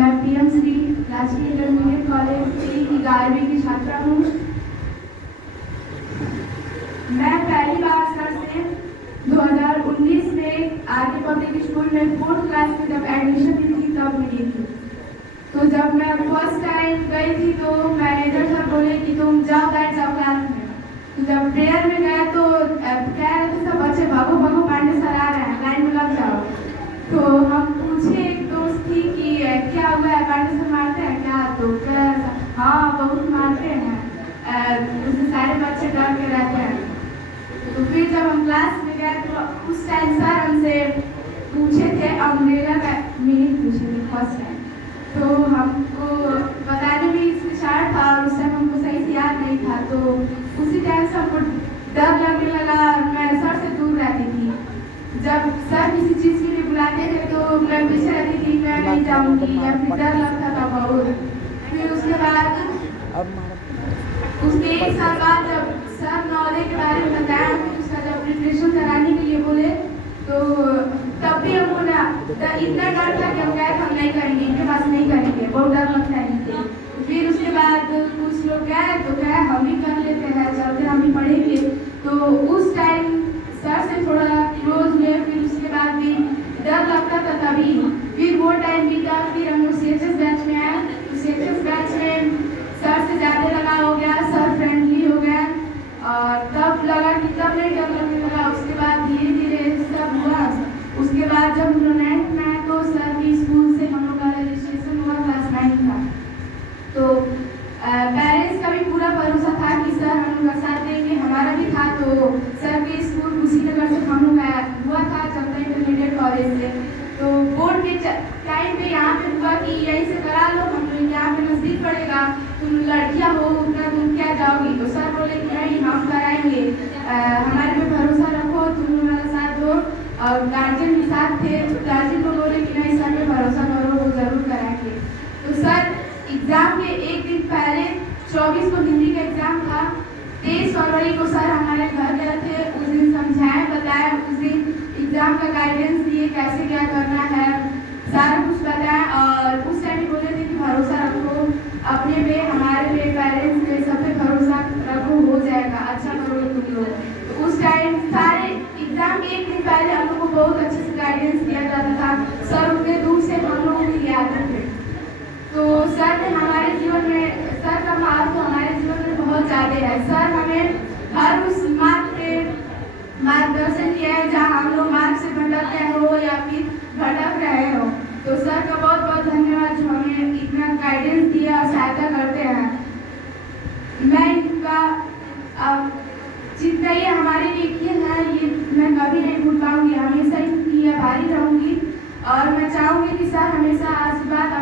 मैं पीएम श्री राजकीय intermediate college की 11वीं की छात्रा हूँ। मैं पहली बार सर से 2019 में आरके पब्लिक स्कूल में 4th क्लास में जब एडमिशन ली थी तब मिली थी। तो जब मैं फर्स्ट टाइम गई थी तो मैनेजर सर बोले कि तुम जाओ बैठ जाओ क्लास में। तो जब प्रेयर में गए तो कह रहे थे सब बच्चे भागो भागो पांडे सर आ रहे हैं, लाइन में लग जाओ। तो हम पूछे एक दोस्त थी कि क्या हुआ है, पांडे सर मारते हैं क्या? तो क्या हाँ बहुत मारते हैं, उससे सारे बच्चे डर के रहते हैं। तो फिर जब हम क्लास में गए तो उस टाइम सर हमसे पूछे थे अम्ब्रेला का मीनिंग पूछे थे फर्स्ट टाइम। तो हमको बताने में हिचकिचाहट था और उस टाइम हमको सही से याद नहीं था। तो उसी टाइम से हमको डर लगने लगा, मैं सर से दूर रहती थी। जब सर किसी चीज़ के लिए बुलाते थे तो मैं पीछे रहती थी, मैं नहीं जाऊँगी या फिर डर लगता था बहुत। फिर उसके बाद उसके एक साल बाद जब सर नवोदय के बारे में बताया, फिर उसका जब प्रिपरेशन कराने के लिए बोले तो तब भी हमको ना इतना डर था कि हम कहे हम नहीं करेंगे, इनके पास नहीं करेंगे, बहुत डर लगता है इनसे। फिर उसके बाद कुछ लोग गए तो कहे हम ही कर लेते हैं, चलते हम ही पढ़ेंगे। तो उस टाइम सर से थोड़ा क्लोज हुए। फिर उसके बाद भी डर लगता था तभी। फिर वो टाइम बीता, फिर हम लोग CHS बैच में आए। तो CHS बैच में सर से ज़्यादा लगाव हो गया, सर फ्रेंडली हो गया और तब लगा कि तब नहीं डर लगने लगा। उसके बाद धीरे धीरे सब हुआ। उसके बाद जब हम लोग 9th में आए तो सर की स्कूल से हम लोग का रजिस्ट्रेशन हुआ, क्लास 9 था। तो पेरेंट्स का भी पूरा भरोसा था कि सर हम लोग का साथ देंगे, हमारा भी था। तो सर के स्कूल कुशीनगर से हम लोग हुआ था जनता इंटरमीडिएट कॉलेज से। तो बोर्ड के टाइम पे यहाँ पे हुआ कि यहीं से करा लो, हम लोग यहाँ पे नज़दीक पड़ेगा, तुम लड़कियाँ हो उतना तुम क्या जाओगी? तो सर बोले कि नहीं हम कराएंगे, हमारे पे भरोसा रखो, तुम हमारा साथ दो। और गार्जियन भी साथ थे, तो गार्जियन को बोले कि नहीं सर पे भरोसा करो, वो जरूर कराएंगे। तो सर एग्ज़ाम के एक दिन पहले 24 को हिंदी का एग्ज़ाम था, 23 फरवरी को सर हमारे घर गए थे। उस दिन समझाएं बताएं, उस दिन एग्ज़ाम का गाइडेंस दिए कैसे क्या करना है, सारा कुछ बताएं। और उस टाइम बोले थे कि भरोसा रखो अपने पे, हमारे पे, पेरेंट्स पे, सब पे भरोसा रखो, हो जाएगा, अच्छा करोगे तुम लोग। तो उस टाइम सारे एग्ज़ाम के एक दिन पहले हम लोग को बहुत अच्छे से गाइडेंस दिया जाता था। सर उतने दूर से हम लोग को ले आते थे। तो सर ने हमारे जीवन में, सर का महत्व हमारे जीवन में बहुत ज़्यादा है। सर हमें हर उस मार्ग पे मार्गदर्शन किया है जहाँ हम लोग मार्ग से भटक रहे हो या फिर भटक रहे हो। तो सर का बहुत बहुत धन्यवाद जो हमें इतना गाइडेंस दिया और सहायता करते हैं। मैं इनका अब जितना ये हमारे लिए किए हैं ये मैं कभी नहीं भूल पाऊँगी, हमेशा इनकी आभारी रहूँगी। और मैं चाहूँगी कि सर हमेशा आशीर्वाद